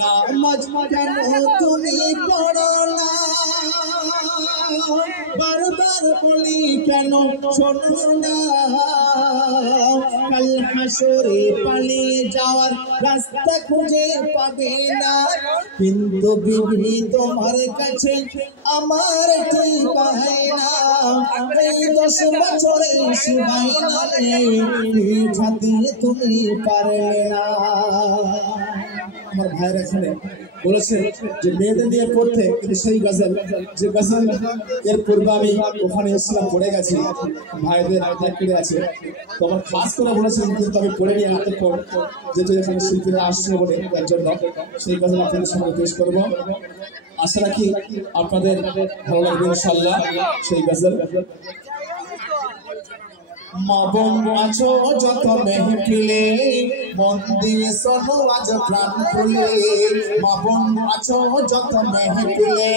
নামাজ কেন তুমি পড়ো না বারবার বলি কেন শোনো না কাল হাসরে পালিয়ে যাওয়ার রাস্তা খুঁজে পাবে না কিন্তু বিবি তোমার কাছে আমার ঠিক পায় না এই 10 বছরে সবাই নালে পিঠা দিয়ে তুমি পারলে না আমার ভাইরা এখানে বলেছে যে মেয়েদের নিয়ে পড়তে কিন্তু সেই গজল যে গজল এর পূর্বে আমি ওখানে এসেছিলাম পড়ে গেছি ভাইদের করে আছে তো আমার খাস করে বলেছেন কিন্তু আমি পড়ে নিয়ে হাতে পর যেটা এখানে শিল্পীরা আসছে বলে তার জন্য সেই গজল আপনাদের সামনে পেশ করবো আশা রাখি আপনাদের ভালো লাগবে ইনশাআল্লাহ সেই গজল মা বোন আছো যত মেহফিলে মন দিয়ে শোনো আজ প্রাণ খুলে মা বোন আছো যত মেহফিলে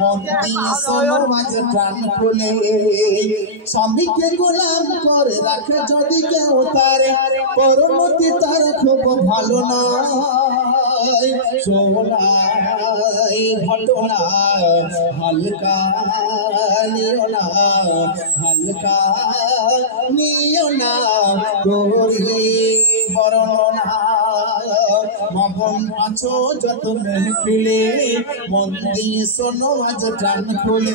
মন দিয়ে শোনো আজ প্রাণ খুলে স্বামীকে গোলাম করে রাখে যদি কেউ তারে পরমতি তার খুব ভালো নয় সোনাই ঘটনা হালকা নিও না হালকা নিও না করি বর্ণনা মা বোন আছো যত মেহফিলে মন দিয়ে শোনো আজ প্রাণ খুলে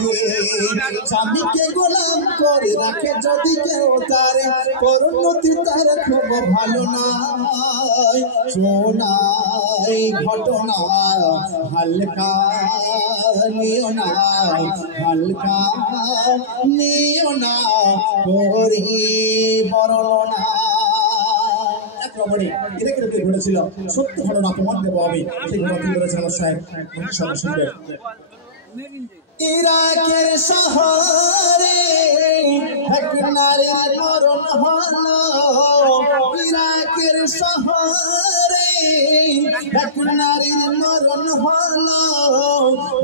স্বামীকে গোলাম করে রাখে যদি কেউ তারে পরমতি তার খুব ভালো নয় সোনাই ঘটনা হালকা নিও না হালকা নিও না করি বর্ণনা ঘটেছিল সত্য ঘটনা প্রমাণ দেবো আমি ঠিক মতো করেছে আমার সাহেব শুনবে ইরাকের শহরে এক নারীর মরণ হলো ইরাকের শহরে এক নারীর মরণ হলো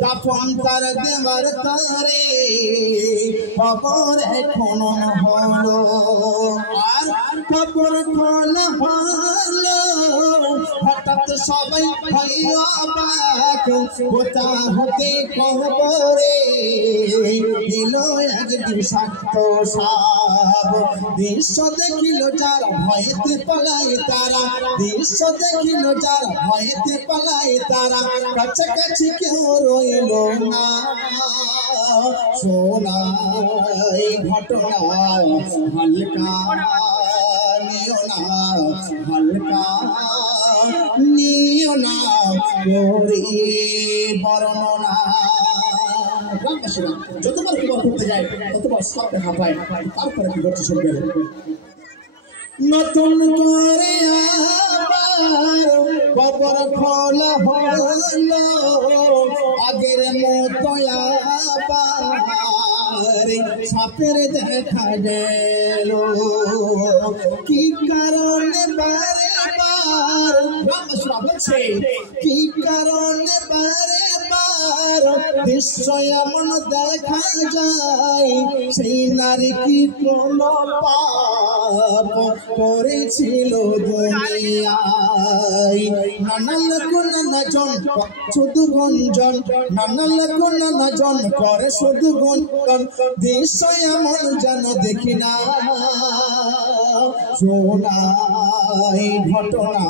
দাফন তার দেওয়ার তারে খবর এখনো হলো আর খবর খোলা হলো হঠাৎ সবাই হইয়া অবাক কোথা হতে কবরে দিল এক বিষাক্ত সাপ দৃশ্য দেখিল যারা ভয়েতে পালায় তারা দৃশ্য দেখিল যারা ভয়েতে পালায় তারা কাছাকাছি কেউ রইল না সোনাই ঘটনা হালকা নিও না হালকা নিও না করি বর্ণনা যতবার খবর করতে যায় ততবার সব দেখা পায় তারপরে কি করছে শুনবে নতুন করে খবর খোলা হলো আগের মতো সাপের দেখা গেল কি কারণে বারে বার বলছে কি কারণে বারে বার দৃশ্য এমন দেখা যায় সেই নারী কি কোন পাপ করেছিল দুনিয়ায় নানা লোক নানা জন শুধু গঞ্জন নানা লোক নানা জন করে শুধু গঞ্জন দৃশ্য এমন যেন দেখি না সোনাই ঘটনা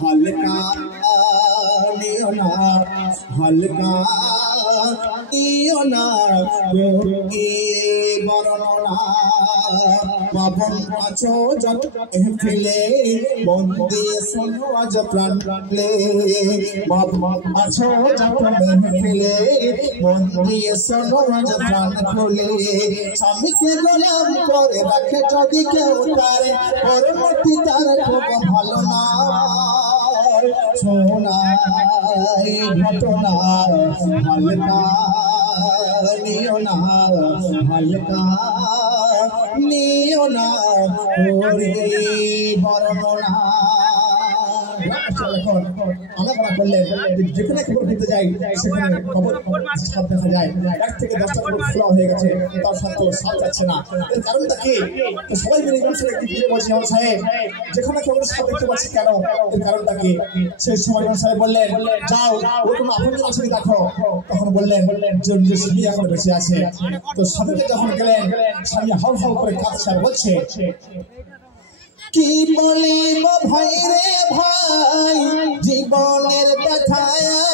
হালকা নিও না হালকা নিও না বর্ণনা পাবন আছো যত ফেলে মন দিয়ে শোনো আজ প্রাণ প্রাণলে আছো যত ফেলে মন দিয়ে শোনো আজ প্রাণ খুলে স্বামীকে গোলাম করে রাখে যদি কেউ তারে পরবর্তী তার খুব ভালো না সোনাই ঘটনা হালকা নিও না হালকা নিও না করি বর্ণনা এখন আলাদা করলেন যেখানে খবর দিতে যাই সেখানে খবর সাপ দেখা যায়, 1 থেকে 10টা খবর খোলা হয়ে গেছে, তার সত্ত্বেও সাপ যাচ্ছে না। এর কারণটা কি? তো সবাই মিলে ইমাম সাহেব কি বলছে, ইমাম সাহেব যেখানে খবর সাপ দেখতে পাচ্ছি কেন, এর কারণটা কি? সেই সময় ইমাম সাহেব বললেন, যাও ওরকম আপনজন আছে দেখো। তখন বললেন যে নিজের স্বামী এখন বেঁচে আছে। তো স্বামীকে যখন গেলেন, স্বামী হাউ হাউ করে কাঁদছে, বলছে কি বলিব ভাই রে ভাই, জীবনের ব্যথা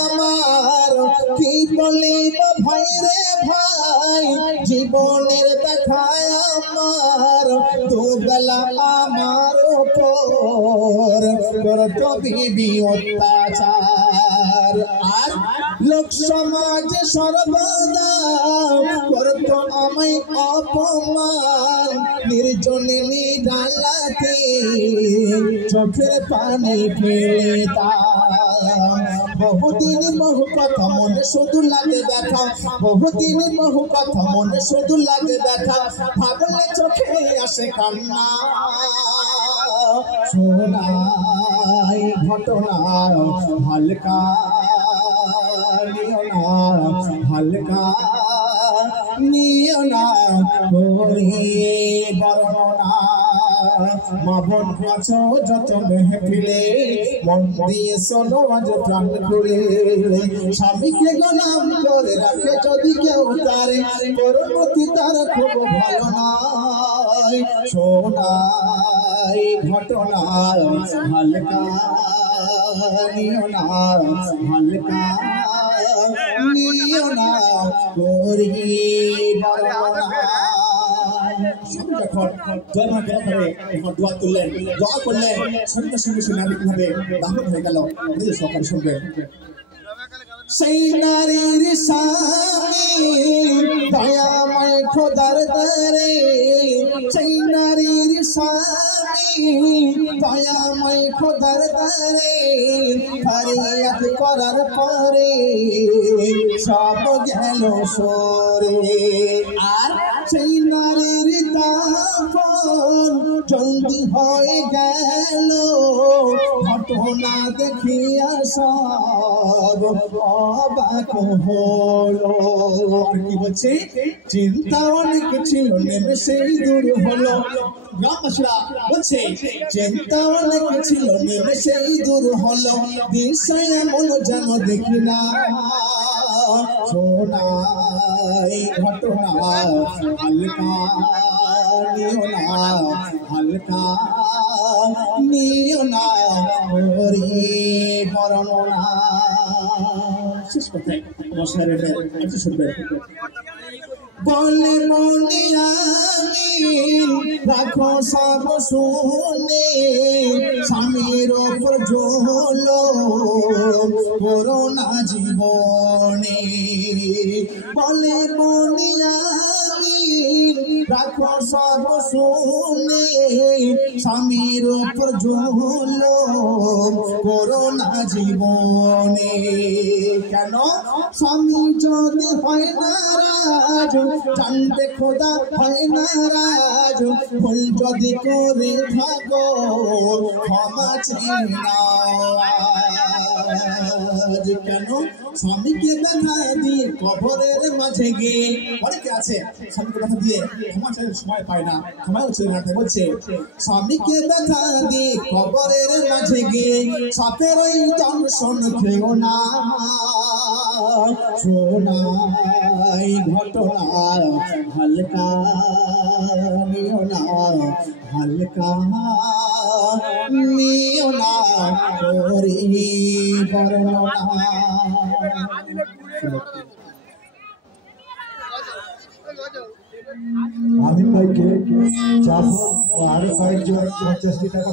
আমার। কি বলিব ভাই রে ভাই, জীবনের ব্যথা আমার। দুবেলা আমার উপর করত বিবি অত্যাচার, আর লোক সমাজ সর্বদা করত আমায় অপমান। নির্জনে নিরালাতে চোখের পানি ফেলতাম। বহুদিন বহু কথা মনে শুধু লাগে ব্যথা, বহুদিন বহু কথা মনে শুধু লাগে ব্যথা। ভাবলে চোখে আসে কান্না, শোনাই ঘটনা হালকা নিও না, হালকা নিও না করি বর্ণনা। মা বোন আছো যত মেহফিলে, মন দিয়ে শোনো আজ প্রাণ খুলে। স্বামীকে গোলাম করে রাখে যদি কেউ তারে, পরবর্তী তার খুব ভালো নয়। শোনাই ঘটনা হালকা নিও না, হালকা নিও না করি বর্ণনা। যখন দোয়া তুললেন, দোয়া করলেন, সঙ্গে সঙ্গে সে নারী কিভাবে দাফন হয়ে গেল সকাল সঙ্গে। সেই নারীর স্বামী দয়াময় খোদার দরে, সেই নারীর স্বামী দয়াময় খোদার দরে। ফরিয়াদ করার পরে সব গেল সরে, আর সেই নারীর দাফন জলদি হয়ে গেল। ঘটনা দেখিয়া সব অবাক হলো। আর কি বলছে, চিন্তা অনেক ছিল নেমে সেই দূর হলো। গ্রামবাসীরা বলছে চিন্তা অনেক ছিল নেমে সেই দূর হলো। দিশা এমন যেন দেখি না, শোনাই ঘটনা হালকা নিও না, হালকা নিও না করি বর্ণনা। শেষ কথায় আমার সাহেবের একটু শুনবেন। বলে মনে আমি রাখো সব শুনে, স্বামীর ওপর ঝোল করোনা জীবনে। বলে মনে আমি রাখো সব শুনে, স্বামীর ওপর ঝোল করোনা জীবনে। কেন? স্বামী যদি হয় নারাজ, জানতে খোদা হয় নারাজ। ভুল যদি করে থাকো ক্ষমা চেয়ে নাও আজ। কেন? স্বামীকে ব্যথা দিয়ে কবরের মাঝে গিয়ে, অনেকে আছে স্বামীকে ব্যথা দিয়ে ক্ষমা চাইতে সময় পায় না, ক্ষমাও চেয়ে না। বলছে স্বামীকে ব্যথা দিয়ে কবরের মাঝে গিয়ে সাপের ওই দংশন খেও না। শোনাই ঘটনা হালকা নিও না, হালকা নিও না করি বর্ণনা। আমি ভাইকে 4 ও আরো কয়েকজন 50 টাকা